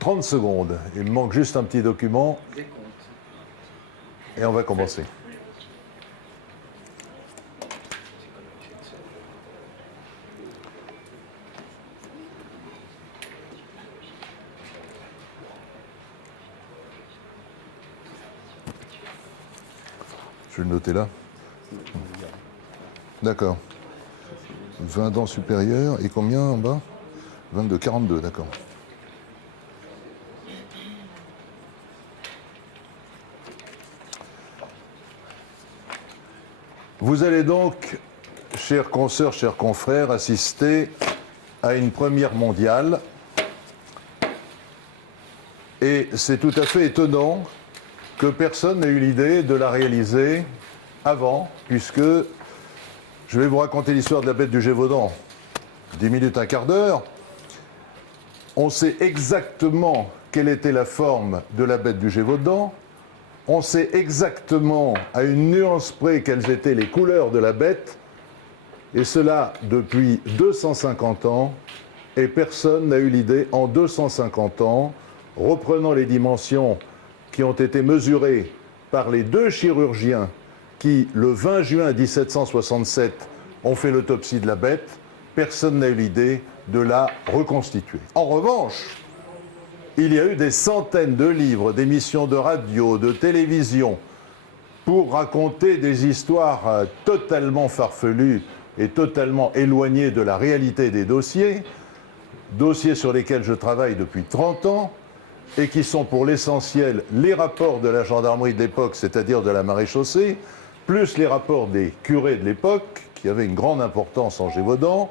30 secondes. Il me manque juste un petit document. Et on va commencer. Je vais le noter là. D'accord. 20 dents supérieures et combien en bas? 22, 42, d'accord. Vous allez donc, chers consoeurs, chers confrères, assister à une première mondiale. Et c'est tout à fait étonnant que personne n'ait eu l'idée de la réaliser avant, puisque je vais vous raconter l'histoire de la bête du Gévaudan. 10 minutes, un quart d'heure. On sait exactement quelle était la forme de la bête du Gévaudan. On sait exactement, à une nuance près, quelles étaient les couleurs de la bête. Et cela depuis 250 ans. Et personne n'a eu l'idée, en 250 ans, reprenant les dimensions qui ont été mesurées par les deux chirurgiens qui, le 20 juin 1767, ont fait l'autopsie de la bête, personne n'a eu l'idée de la reconstituer. En revanche, il y a eu des centaines de livres, d'émissions de radio, de télévision, pour raconter des histoires totalement farfelues et totalement éloignées de la réalité des dossiers sur lesquels je travaille depuis 30 ans, et qui sont pour l'essentiel les rapports de la gendarmerie de l'époque, c'est-à-dire de la maréchaussée, plus les rapports des curés de l'époque, qui avaient une grande importance en Gévaudan,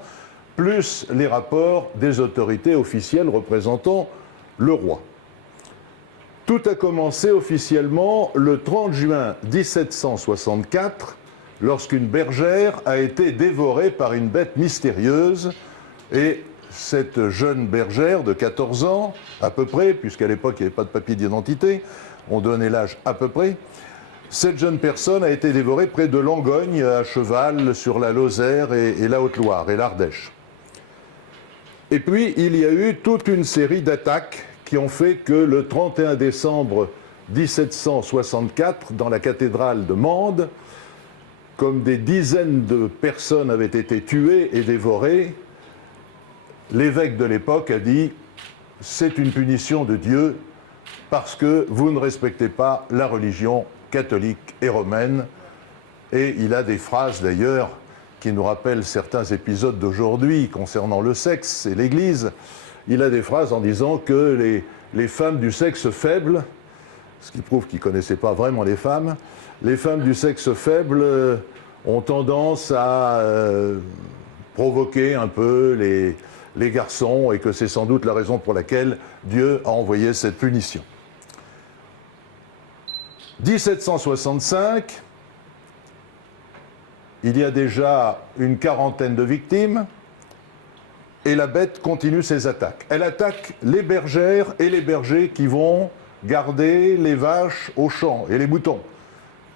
plus les rapports des autorités officielles représentant le roi. Tout a commencé officiellement le 30 juin 1764, lorsqu'une bergère a été dévorée par une bête mystérieuse, et cette jeune bergère de 14 ans, à peu près, puisqu'à l'époque il n'y avait pas de papier d'identité, on donnait l'âge à peu près, cette jeune personne a été dévorée près de Langogne, à cheval, sur la Lozère et la Haute-Loire et l'Ardèche. Et puis, il y a eu toute une série d'attaques qui ont fait que le 31 décembre 1764, dans la cathédrale de Mende, comme des dizaines de personnes avaient été tuées et dévorées, l'évêque de l'époque a dit « c'est une punition de Dieu parce que vous ne respectez pas la religion catholique et romaine ». Et il a des phrases d'ailleurs qui nous rappellent certains épisodes d'aujourd'hui concernant le sexe et l'Église. Il a des phrases en disant que les femmes du sexe faible, ce qui prouve qu'il ne connaissait pas vraiment les femmes du sexe faible ont tendance à provoquer un peu les garçons, et que c'est sans doute la raison pour laquelle Dieu a envoyé cette punition. 1765, il y a déjà une quarantaine de victimes, et la bête continue ses attaques. Elle attaque les bergères et les bergers qui vont garder les vaches au champ et les moutons.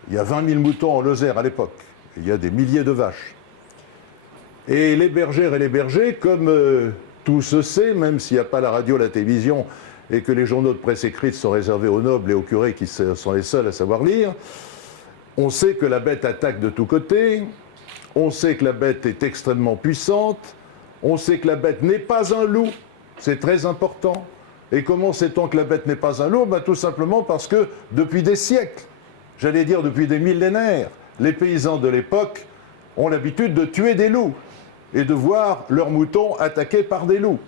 Il y a 20 000 moutons en Lozère à l'époque, il y a des milliers de vaches. Et les bergères et les bergers, comme tout se sait, même s'il n'y a pas la radio, la télévision, et que les journaux de presse écrite sont réservés aux nobles et aux curés qui sont les seuls à savoir lire, on sait que la bête attaque de tous côtés, on sait que la bête est extrêmement puissante, on sait que la bête n'est pas un loup, c'est très important. Et comment sait-on que la bête n'est pas un loup? Tout simplement parce que depuis des siècles, j'allais dire depuis des millénaires, les paysans de l'époque ont l'habitude de tuer des loups et de voir leurs moutons attaqués par des loups.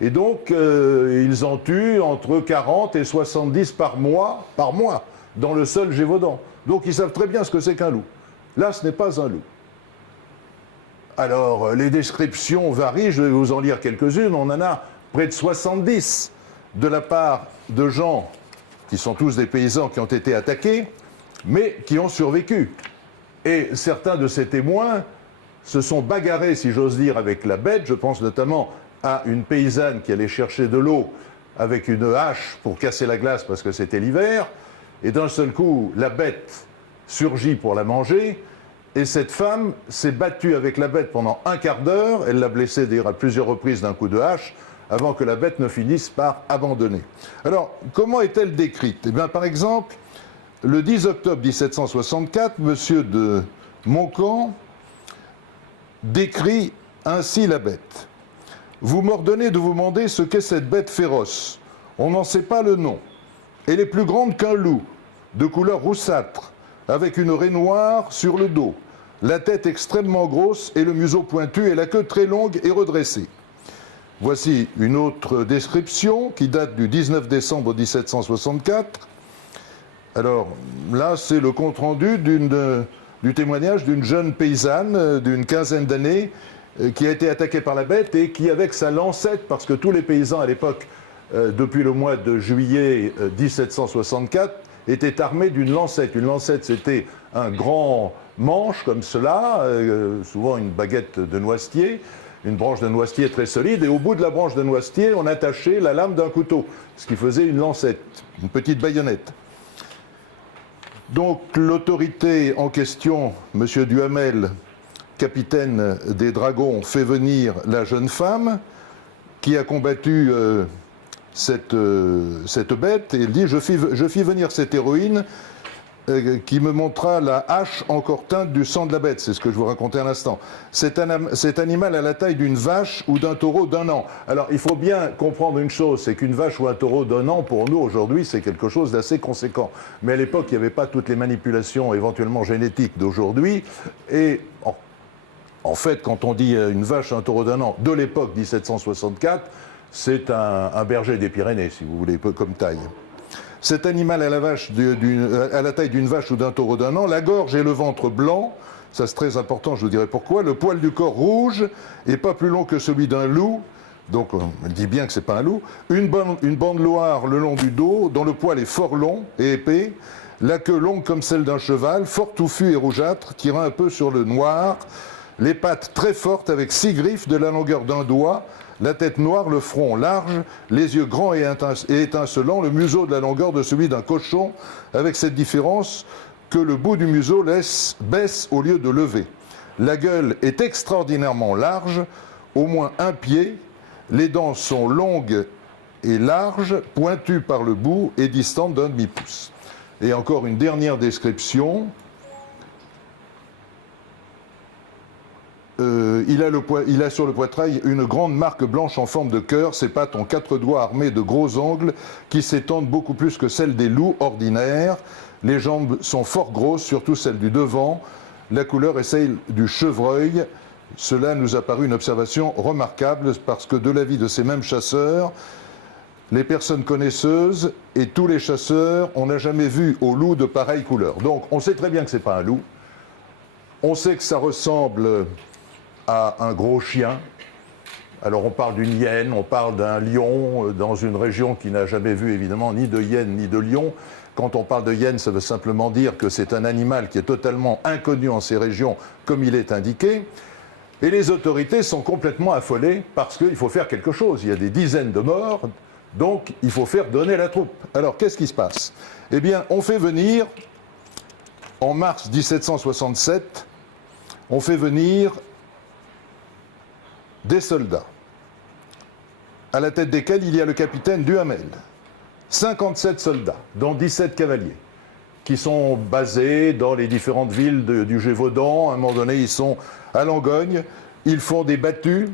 Et donc, ils en tuent entre 40 et 70 par mois, dans le seul Gévaudan. Donc, ils savent très bien ce que c'est qu'un loup. Là, ce n'est pas un loup. Alors, les descriptions varient, je vais vous en lire quelques-unes. On en a près de 70 de la part de gens qui sont tous des paysans qui ont été attaqués, mais qui ont survécu. Et certains de ces témoins se sont bagarrés, si j'ose dire, avec la bête. Je pense notamment à une paysanne qui allait chercher de l'eau avec une hache pour casser la glace parce que c'était l'hiver. Et d'un seul coup, la bête surgit pour la manger. Et cette femme s'est battue avec la bête pendant un quart d'heure. Elle l'a blessée d'ailleurs à plusieurs reprises d'un coup de hache, avant que la bête ne finisse par abandonner. Alors, comment est-elle décrite? Eh bien, par exemple, le 10 octobre 1764, M. de Montcamp décrit ainsi la bête. « Vous m'ordonnez de vous demander ce qu'est cette bête féroce. On n'en sait pas le nom. Elle est plus grande qu'un loup, de couleur roussâtre, avec une raie noire sur le dos, la tête extrêmement grosse et le museau pointu et la queue très longue et redressée. » Voici une autre description qui date du 19 décembre 1764. Alors là, c'est le compte-rendu du témoignage d'une jeune paysanne d'une quinzaine d'années qui a été attaquée par la bête et qui, avec sa lancette, parce que tous les paysans à l'époque, depuis le mois de juillet 1764, étaient armés d'une lancette. Une lancette, c'était un grand manche comme cela, souvent une baguette de noisetier, une branche de noisetier très solide, et au bout de la branche de noisetier, on attachait la lame d'un couteau, ce qui faisait une lancette, une petite baïonnette. Donc l'autorité en question, M. Duhamel, capitaine des dragons, fait venir la jeune femme qui a combattu cette bête, et il dit « Je fis venir cette héroïne qui me montra la hache encore teinte du sang de la bête. » C'est ce que je vous racontais à l'instant. Cet animal a la taille d'une vache ou d'un taureau d'1 an. Alors, il faut bien comprendre une chose, c'est qu'une vache ou un taureau d'1 an, pour nous, aujourd'hui, c'est quelque chose d'assez conséquent. Mais à l'époque, il n'y avait pas toutes les manipulations éventuellement génétiques d'aujourd'hui. Et en fait, quand on dit une vache, un taureau d'1 an, de l'époque 1764, c'est un berger des Pyrénées, si vous voulez, peu comme taille. Cet animal a la taille d'une vache ou d'un taureau d'1 an, la gorge et le ventre blanc, ça c'est très important, je vous dirai pourquoi, le poil du corps rouge et pas plus long que celui d'un loup, donc on dit bien que c'est pas un loup, une bande noire le long du dos, dont le poil est fort long et épais, la queue longue comme celle d'un cheval, fort touffue et rougeâtre, tirant un peu sur le noir, les pattes très fortes avec 6 griffes de la longueur d'un doigt, la tête noire, le front large, les yeux grands et étincelants, le museau de la longueur de celui d'un cochon, avec cette différence que le bout du museau baisse au lieu de lever. La gueule est extraordinairement large, au moins 1 pied, les dents sont longues et larges, pointues par le bout et distantes d'1 demi-pouce. Et encore une dernière description. Il a sur le poitrail une grande marque blanche en forme de cœur, ses pattes ont 4 doigts armés de gros ongles qui s'étendent beaucoup plus que celles des loups ordinaires. Les jambes sont fort grosses, surtout celles du devant. La couleur est celle du chevreuil. Cela nous a paru une observation remarquable parce que de l'avis de ces mêmes chasseurs, les personnes connaisseuses et tous les chasseurs, on n'a jamais vu au loup de pareille couleur. Donc on sait très bien que ce n'est pas un loup. On sait que ça ressemble à un gros chien. Alors on parle d'une hyène, on parle d'un lion, dans une région qui n'a jamais vu évidemment ni de hyène ni de lion. Quand on parle de hyène, ça veut simplement dire que c'est un animal qui est totalement inconnu en ces régions, comme il est indiqué. Et les autorités sont complètement affolées parce qu'il faut faire quelque chose. Il y a des dizaines de morts, donc il faut faire donner la troupe. Alors qu'est-ce qui se passe? Eh bien, on fait venir, en mars 1767, on fait venir des soldats, à la tête desquels il y a le capitaine Duhamel. 57 soldats, dont 17 cavaliers, qui sont basés dans les différentes villes du Gévaudan. À un moment donné, ils sont à Langogne. Ils font des battues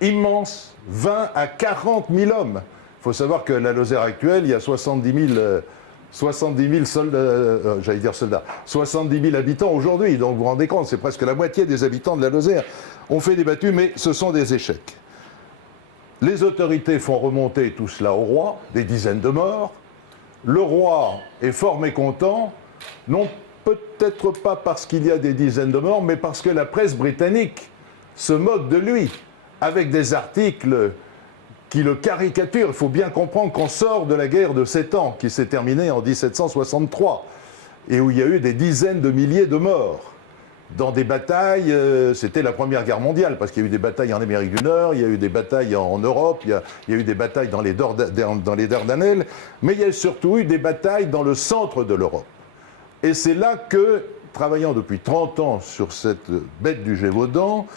immenses, 20 à 40 000 hommes. Il faut savoir que la Lozère actuelle, il y a 70 000 soldats, j'allais dire soldats, 70 000 habitants aujourd'hui. Donc vous vous rendez compte, c'est presque la moitié des habitants de la Lozère. On fait des battues, mais ce sont des échecs. Les autorités font remonter tout cela au roi, des dizaines de morts. Le roi est fort mécontent, non peut-être pas parce qu'il y a des dizaines de morts, mais parce que la presse britannique se moque de lui, avec des articles qui le caricaturent. Il faut bien comprendre qu'on sort de la guerre de 7 ans, qui s'est terminée en 1763, et où il y a eu des dizaines de milliers de morts. Dans des batailles, c'était la Première Guerre mondiale, parce qu'il y a eu des batailles en Amérique du Nord, il y a eu des batailles en Europe, il y a eu des batailles dans les Dardanelles, mais il y a surtout eu des batailles dans le centre de l'Europe. Et c'est là que, travaillant depuis 30 ans sur cette bête du Gévaudan,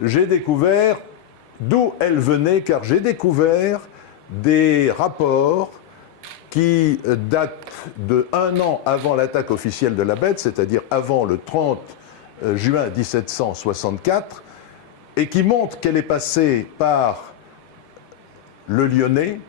j'ai découvert d'où elle venait, car j'ai découvert des rapports qui datent de 1 an avant l'attaque officielle de la bête, c'est-à-dire avant le 30 juin 1764, et qui montrent qu'elle est passée par le Lyonnais,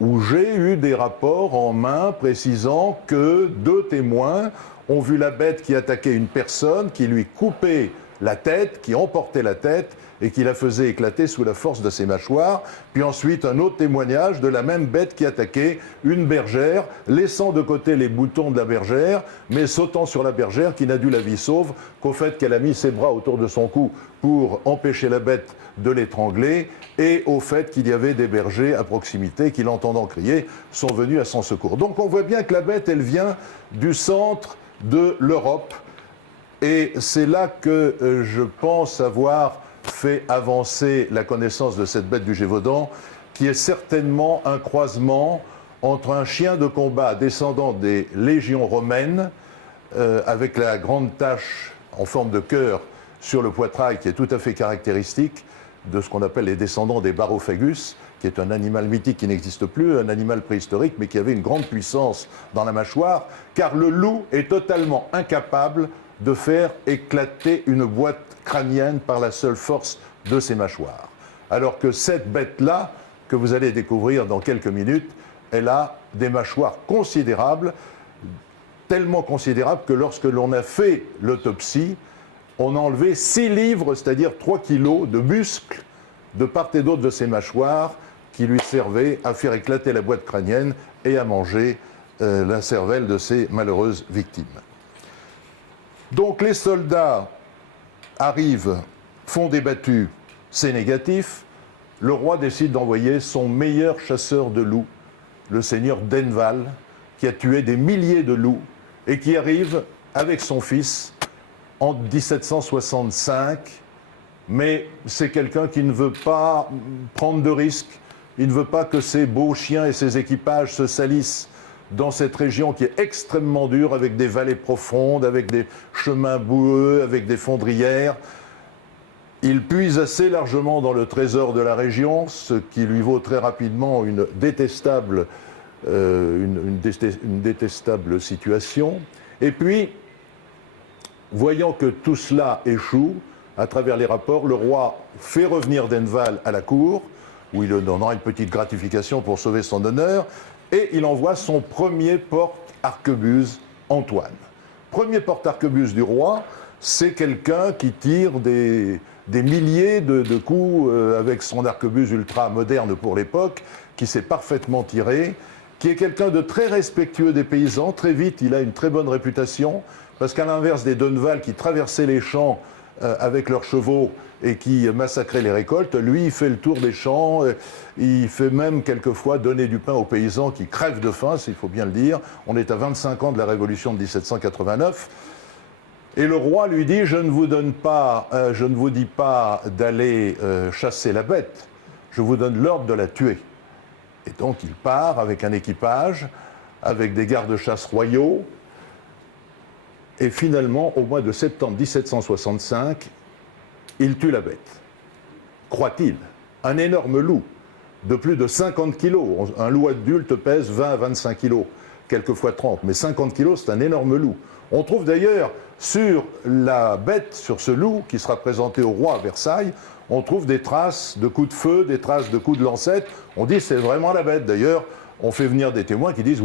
où j'ai eu des rapports en main précisant que 2 témoins ont vu la bête qui attaquait une personne, qui lui coupait la tête, qui emportait la tête et qui la faisait éclater sous la force de ses mâchoires. Puis ensuite, un autre témoignage de la même bête qui attaquait une bergère, laissant de côté les boutons de la bergère, mais sautant sur la bergère qui n'a dû la vie sauve qu'au fait qu'elle a mis ses bras autour de son cou pour empêcher la bête de l'étrangler, et au fait qu'il y avait des bergers à proximité qui, l'entendant crier, sont venus à son secours. Donc on voit bien que la bête, elle vient du centre de l'Europe, et c'est là que je pense avoir fait avancer la connaissance de cette bête du Gévaudan, qui est certainement un croisement entre un chien de combat descendant des légions romaines, avec la grande tache en forme de cœur sur le poitrail qui est tout à fait caractéristique de ce qu'on appelle les descendants des Barophagus, qui est un animal mythique qui n'existe plus, un animal préhistorique, mais qui avait une grande puissance dans la mâchoire, car le loup est totalement incapable de faire éclater une boîte crânienne par la seule force de ses mâchoires. Alors que cette bête-là, que vous allez découvrir dans quelques minutes, elle a des mâchoires considérables, tellement considérables que lorsque l'on a fait l'autopsie, on a enlevé 6 livres, c'est-à-dire 3 kilos de muscles de part et d'autre de ses mâchoires qui lui servaient à faire éclater la boîte crânienne et à manger la cervelle de ses malheureuses victimes. Donc les soldats arrivent, font des battues, c'est négatif. Le roi décide d'envoyer son meilleur chasseur de loups, le seigneur d'Enval, qui a tué des milliers de loups et qui arrive avec son fils en 1765. Mais c'est quelqu'un qui ne veut pas prendre de risques, il ne veut pas que ses beaux chiens et ses équipages se salissent dans cette région qui est extrêmement dure, avec des vallées profondes, avec des chemins boueux, avec des fondrières. Il puise assez largement dans le trésor de la région, ce qui lui vaut très rapidement une détestable situation. Et puis, voyant que tout cela échoue, à travers les rapports, le roi fait revenir d'Enval à la cour, où il lui donnera une petite gratification pour sauver son honneur, et il envoie son premier porte-arquebuse, Antoine. Premier porte-arquebuse du roi, c'est quelqu'un qui tire des milliers de coups avec son arquebuse ultra moderne pour l'époque, qui sait parfaitement tirer, qui est quelqu'un de très respectueux des paysans. Très vite, il a une très bonne réputation, parce qu'à l'inverse des Donneval qui traversaient les champs avec leurs chevaux et qui massacraient les récoltes, lui, il fait le tour des champs, il fait même quelquefois donner du pain aux paysans qui crèvent de faim, il faut bien le dire. On est à 25 ans de la Révolution de 1789. Et le roi lui dit, je ne vous dis pas d'aller chasser la bête, je vous donne l'ordre de la tuer. Et donc il part avec un équipage, avec des gardes-chasse royaux, et finalement, au mois de septembre 1765, il tue la bête. Croit-il, un énorme loup de plus de 50 kilos. Un loup adulte pèse 20 à 25 kilos, quelquefois 30, mais 50 kilos, c'est un énorme loup. On trouve d'ailleurs sur la bête, sur ce loup qui sera présenté au roi à Versailles, on trouve des traces de coups de feu, des traces de coups de lancette. On dit c'est vraiment la bête. D'ailleurs, on fait venir des témoins qui disent